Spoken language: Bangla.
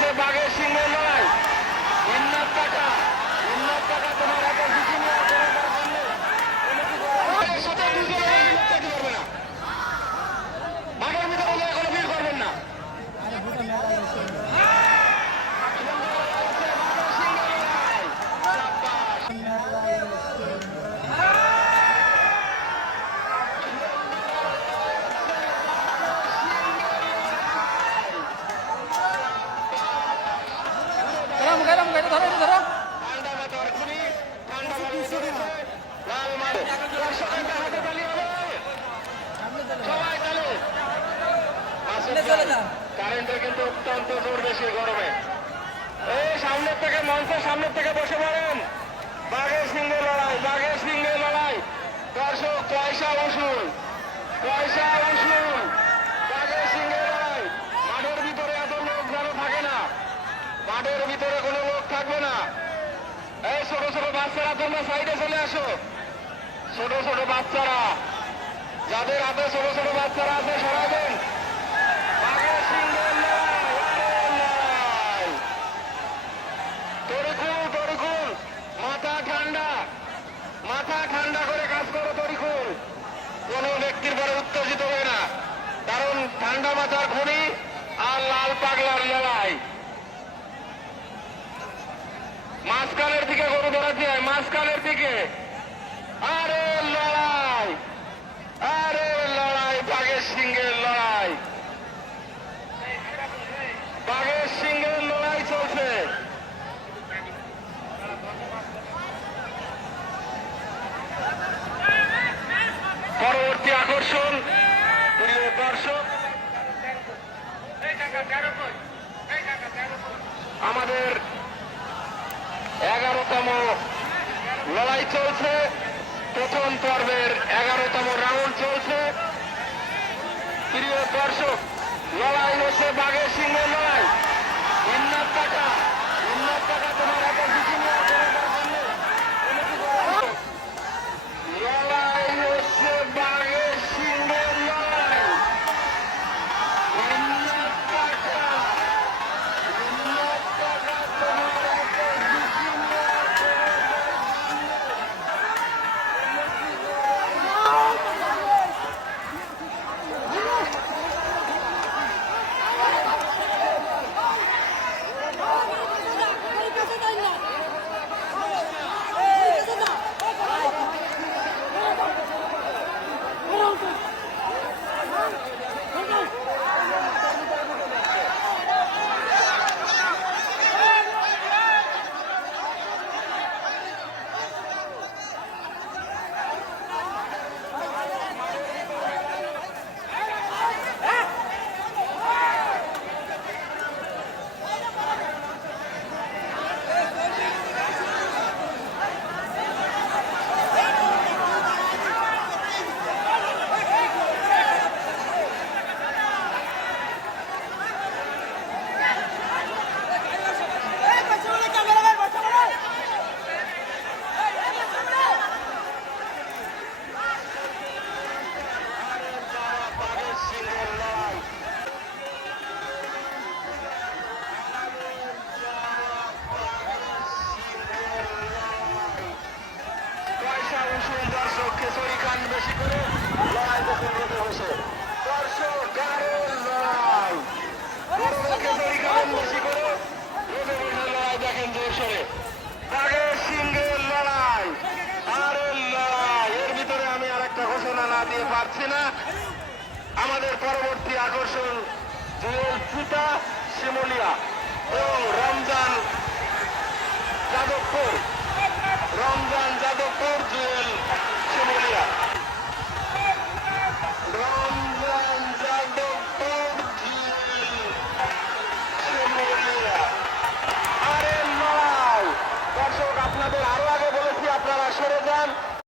হচ্ছে বাঘের সিংহের লড়াই ইন্নার টাকা ইন্নার টাকা তোমার এত ঝুঁকি নিয়ে কোনো দরকার নেই। কোনো কিছু করার নেই। সাথে দুজন মিলে করতে পারবে না। বাঘের ভিতরে হলে কোনো ভিড় করবেন না গরম গরম গরম ধরো এটা ধরো ঠান্ডা মাথার খুনি, ঠান্ডা মাথার খুনি, লাল মালে। দর্শকের হাতে তালি হবে। সবাই তালি। কারেন্টের কিন্তু অত্যন্ত জোর বেশি গরমে। এই সামনের থেকে মঞ্চের সামনের থেকে বসে পড়েন। বাঘের সিংহে লড়াই, বাঘের সিংহে লড়াই। দর্শক, পয়সা উসুল পয়সা উসুল। বাঘের সিংহে লড়াই। মাঠের ভিতরে এত লোক যেন থাকে না। মাঠের ভিতরে কোনো লোক থাকবে না। এই ছোট ছোট বাচ্চারা, তোমরা সাইডে চলে আসো। ছোট ছোট বাচ্চারা, যাদের হাতে ছোট ছোট বাচ্চারা আছে সরাবেন বাঘের সিংহের লড়াই, বাঘের লড়াই। তরিকুল তরিকুল মাথা ঠান্ডা। মাথা ঠান্ডা করে কাজ করো তরিকুল কোন ব্যক্তির পরে উত্তেজিত হবে না। কারণ ঠান্ডা মাথার খনি আর লাল পাগলার লড়াই মাঝখানের দিকে গরু ধরাতে হয় মাঝখানের দিকে। আরে লড়াই আরে লড়াই বাঘের সিংহের লড়াই বাঘের সিংহের লড়াই চলছে পরবর্তী আকর্ষণ প্রিয় দর্শক আমাদের এগারোতম লড়াই চলছে। প্রথম পর্বের এগারোতম রাউন্ড চলছে। প্রিয় দর্শক, লড়াই হচ্ছে বাঘের সিংহের লড়াই। লড়াই লড়াই। লড়াই দেখেন সরে সিংহের লড়াই লড়াই। এর ভিতরে আমি আর একটা ঘোষণা না পারছি না। আমাদের পরবর্তী আকর্ষণ জুয়েল শিমুলিয়া এবং রমজান